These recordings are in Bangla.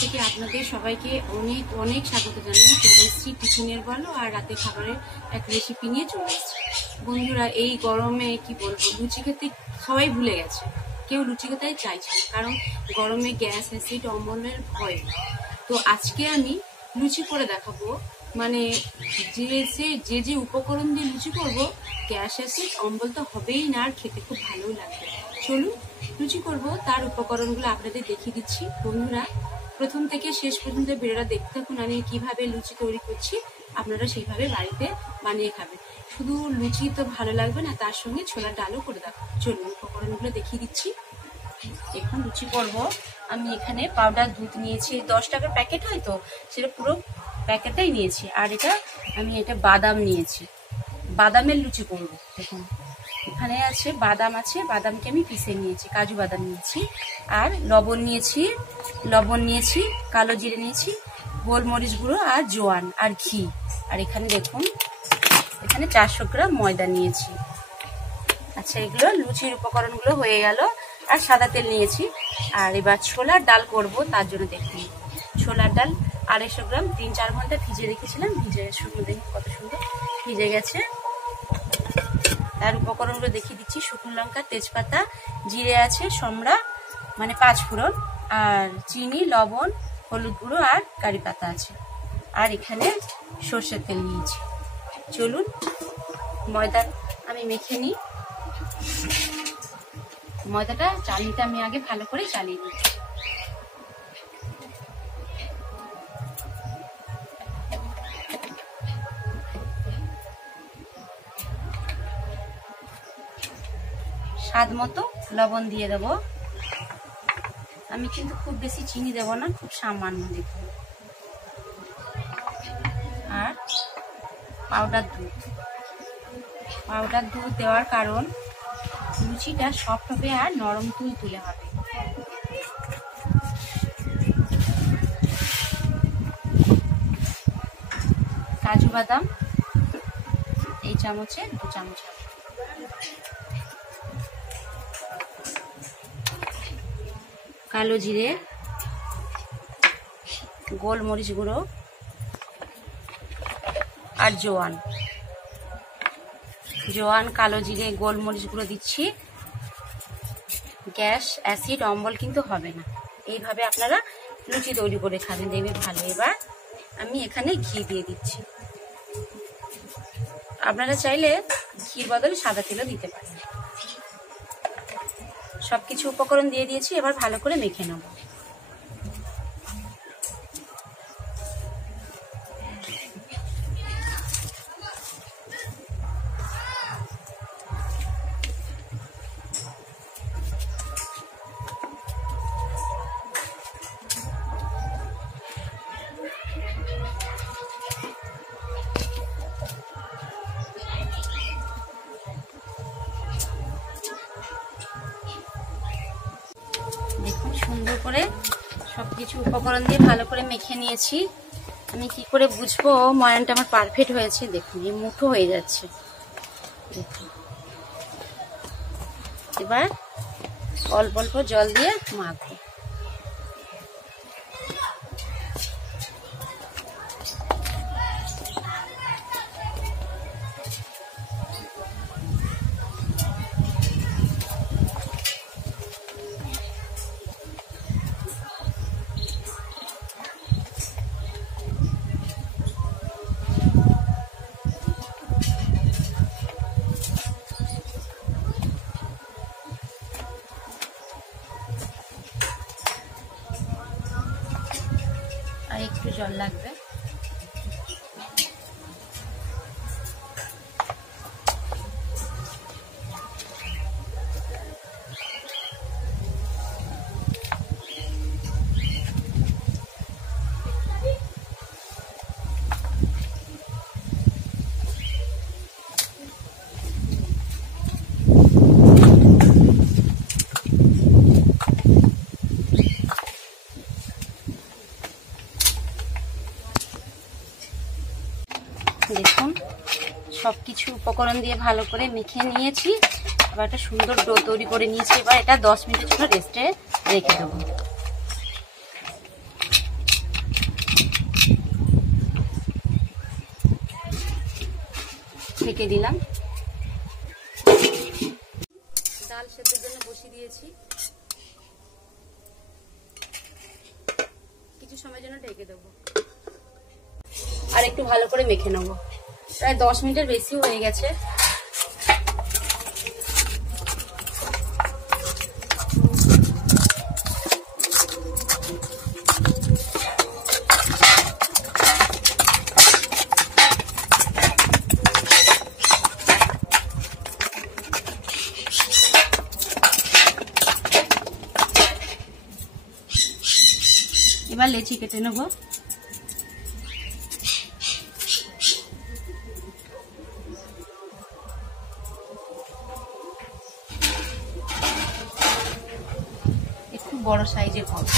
থেকে আপনাদের সবাইকে অনেক অনেক স্বাগত জানাই। চলে এসেছি টিফিনের বলো আর রাতে খাবারের এক রেসিপি নিয়ে চলে এসেছি। বন্ধুরা, এই গরমে কি বলবো, লুচি খেতে সবাই ভুলে গেছে, কেউ লুচি খেতেই চাইছে না, কারণ গরমে গ্যাস অ্যাসিড অম্বলের ভয়। তো আজকে আমি লুচি করে দেখাবো, মানে যে উপকরণ দিয়ে লুচি করবো, গ্যাস অ্যাসিড অম্বল তো হবেই না, আর খেতে খুব ভালো লাগবে। চলুন লুচি করব, তার উপকরণগুলো আপনাদের দেখিয়ে দিচ্ছি। বন্ধুরা, প্রথম থেকে শেষ পর্যন্ত ভিডিওটা দেখতে থাকুন, আমি কিভাবে লুচি তৈরি করছি, আপনারা সেইভাবে বাড়িতে বানিয়ে খাবেন। শুধু লুচি তো ভালো লাগবে না, তার সঙ্গে ছোলার ডালও করে দেবো। চলুন উপকরণগুলো দেখিয়ে দিচ্ছি। এখন লুচি করব, আমি এখানে পাউডার দুধ নিয়েছি, 10 টাকার প্যাকেট হয় তো, সেটা পুরো প্যাকেটটাই নিয়েছি। আর এটা বাদাম নিয়েছি, বাদামের লুচি করব। দেখুন এখানে আছে বাদাম, বাদামকে আমি পিষে নিয়েছি, কাজু বাদাম নিয়েছি। আর লবণ নিয়েছি, কালো জিরে নিয়েছি, গোলমরিচ গুঁড়ো আর জোয়ান আর ঘি। আর এখানে দেখুন, এখানে 400 গ্রাম ময়দা নিয়েছি। আচ্ছা, এগুলো লুচির উপকরণগুলো হয়ে গেল। আর সাদা তেল নিয়েছি। আর এবার ছোলার ডাল করব, তার জন্য দেখুন ছোলার ডাল 250 গ্রাম 3-4 ঘন্টা ভিজিয়ে রেখেছিলাম, শুকনো দেখুন কত সুন্দর ভিজে গেছে। তার উপকরণগুলো দেখিয়ে দিচ্ছি। শুকনো লঙ্কা, তেজপাতা, জিরে আছে, সমড়া মানে 5 ফোড়ন, আর চিনি, লবণ, হলুদ গুঁড়ো আর কারি পাতা আছে। আর এখানে সর্ষের তেল নিয়েছি। চলুন ময়দা আমি মেখে নিই। ময়দাটা চালিয়ে আমি আগে ভালো করে চালিয়ে নিচ্ছি। স্বাদ মতো লবণ দিয়ে দেবো। আমি কিন্তু খুব বেশি চিনি দেব না, খুব সামান্য দেখুন। আর পাউডার দুধ দেওয়ার কারণ লুচিটা সফট হবে আর নরম তুলে হবে। কাজু বাদাম এই চামচে 2 চামচ হবে। কালো জিরে, গোলমরিচ গুঁড়ো আর জোয়ান, কালো জিরে, গোলমরিচ গুঁড়ো দিচ্ছি। গ্যাস অ্যাসিড অম্বল কিন্তু হবে না, এইভাবে আপনারা লুচি তৈরি করে খাবেন, দেখবেন ভালো। এবার আমি এখানে ঘি দিয়ে দিচ্ছি। আপনারা চাইলে ঘির বদলে সাদা তেলও দিতে পারেন। সবকিছু উপকরণ দিয়ে দিয়েছি, এবার ভালো করে মেখে নেব। দেখুন সুন্দর করে সবকিছু উপকরণ দিয়ে ভালো করে মেখে নিয়েছি। আমি কি করে বুঝবো ময়ানটা আমার পারফেক্ট হয়েছে? দেখুন এই মুঠো হয়ে যাচ্ছে। দেখুন এবার অল্প অল্প জল দিয়ে মাখবো। আর একটু জল লাগবে। দেখুন সবকিছু উপকরণ দিয়ে ভালো করে মেখে নিয়েছি। এবার একটা সুন্দর ডো তৈরি করে নিয়েছি। এবার এটা 10 মিনিটের জন্য রেস্টে রেখে দেবো। ঢেকে দিলাম। ডাল সেদ্ধর জন্য বসিয়ে দিয়েছি, কিছু সময়ের জন্য ঢেকে দেবো আর একটু ভালো করে মেখে নেবো। প্রায় 10 মিনিটের বেশি হয়ে গেছে। এবার লেচি কেটে নেব। একটু বড় সাইজের হবে।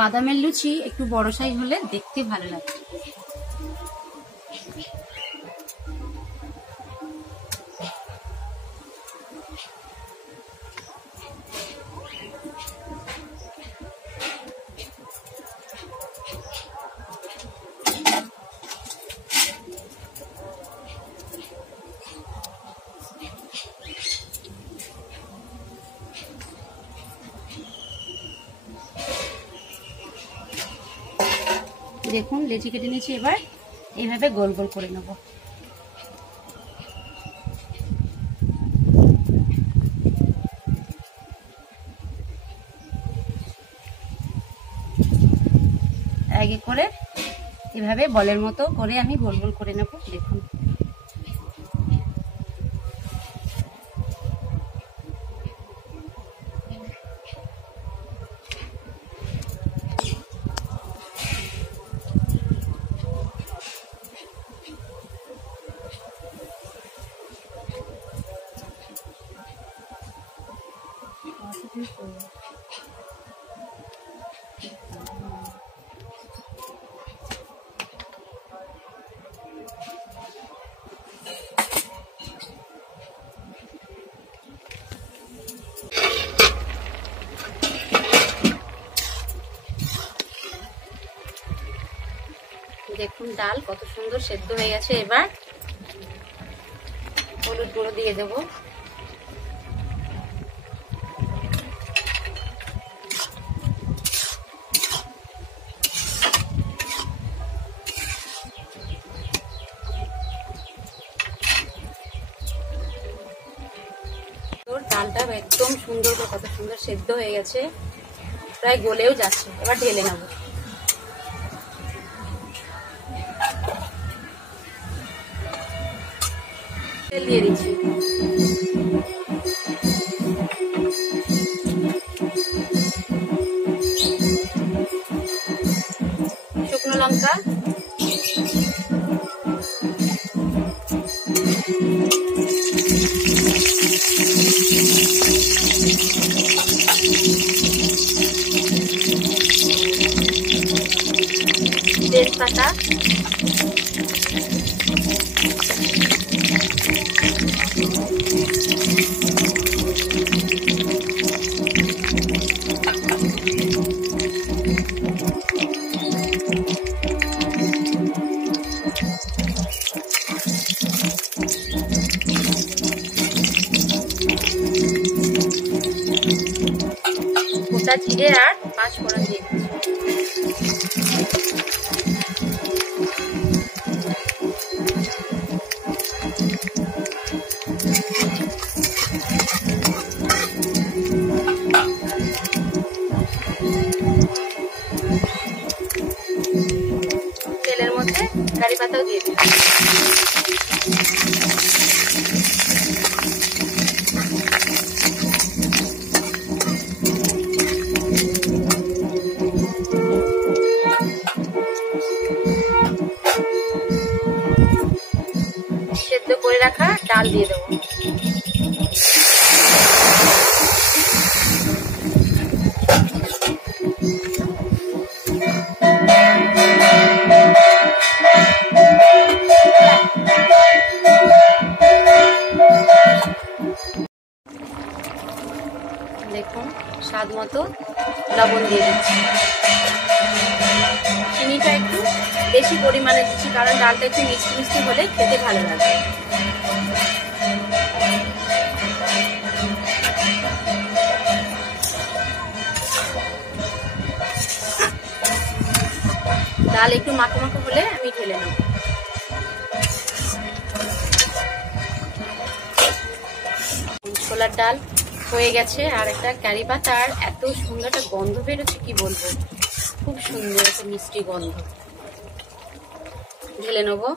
বাদামের লুচি একটু বড় সাইজ হলে দেখতে ভালো লাগে। দেখুন লেচি কেটে নিয়েছি, এবার এইভাবে গোল গোল করে নেব। আগে করে এভাবে বলের মতো করে আমি গোল গোল করে নেব। দেখুন দেখুন ডাল কত সুন্দর সেদ্ধ হয়ে গেছে। এবার হলুদ গুঁড়ো দিয়ে দেবো। ডালটা একদম সুন্দর করে কত সুন্দর সেদ্ধ হয়ে গেছে, প্রায় গলেও যাচ্ছে। এবার ঢেলে নেব। তেল দিয়ে দিচ্ছি। শুকনো লঙ্কা, তেজপাতা, গোটা জিরে আর 5 ফোড়ন দিয়ে দিচ্ছি। তেলের মধ্যে কারি পাতাও দিয়ে দিচ্ছি। রাখা ডাল দিয়ে দেবো। দেখুন স্বাদ মতো লবণ দিয়ে দিচ্ছি। চিনিটা একটু বেশি পরিমাণে দিচ্ছি, কারণ ডালটা একটু মিষ্টি মিষ্টি হলে খেতে ভালো লাগবে। ডাল একটু মাখো মাখো হলে আমি ঢেলে নেব। ছোলার ডাল হয়ে গেছে, আর একটা কারি পাতার এত সুন্দর একটা গন্ধ বেরোচ্ছে কি বলবো, খুব সুন্দর একটা মিষ্টি গন্ধ। ঢেলে নেবো।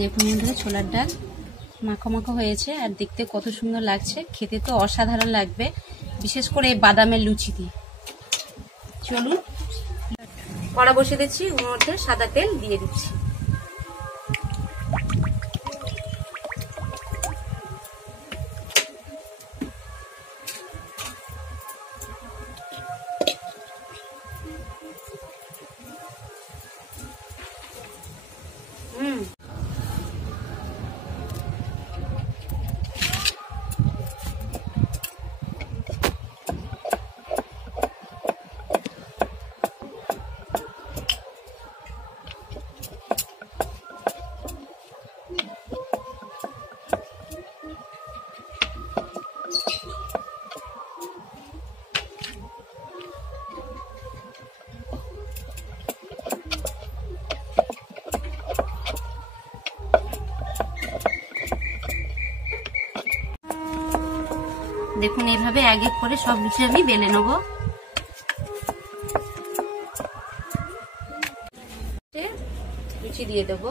দেখুন বন্ধুরা, ছোলার ডাল মাখো মাখো হয়েছে আর দেখতে কত সুন্দর লাগছে, খেতে তো অসাধারণ লাগবে, বিশেষ করে বাদামের লুচি দিয়ে। চলুন কড়া বসিয়ে দিচ্ছি, ওর মধ্যে সাদা তেল দিয়ে দিচ্ছি। দেখুন এইভাবে এক এক করে সব লুচি আমি বেলে নেব। লুচি দিয়ে দেবো।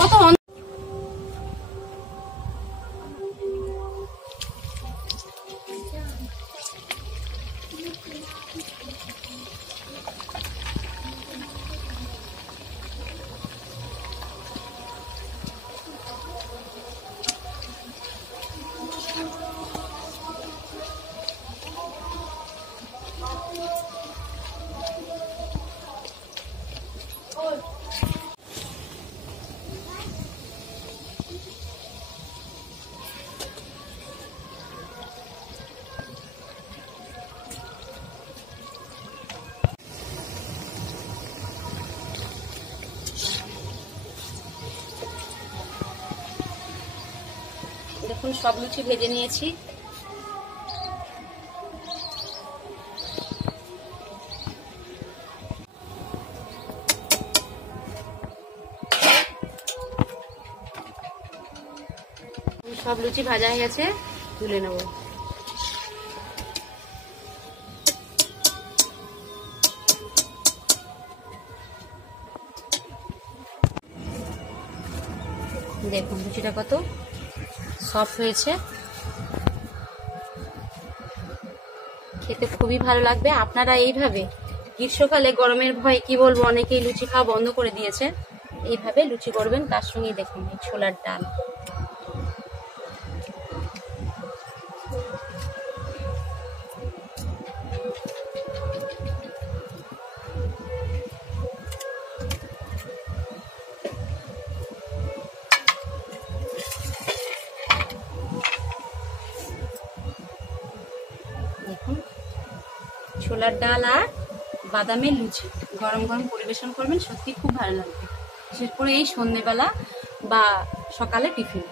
কত দেখুন সব লুচি ভেজে নিয়েছি। সব লুচি ভাজা হয়ে গেছে, তুলে নেব। দেখুন লুচিটা কত সফট হয়েছে, খেতে খুবই ভালো লাগবে। আপনারা এইভাবে গ্রীষ্মকালে গরমের ভয়ে কি বলবো, অনেকেই লুচি খাওয়া বন্ধ করে দিয়েছে, এইভাবে লুচি করবেন। তার সঙ্গে দেখুন এই ছোলার ডাল, ছোলার ডাল আর বাদামের লুচি গরম গরম পরিবেশন করবেন, সত্যি খুব ভালো লাগবে, বিশেষ করে এই সন্ধ্যেবেলা বা সকালে টিফিন।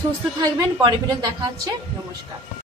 সুস্থ থাকবেন, পরে ভিডিও দেখা হচ্ছে, নমস্কার।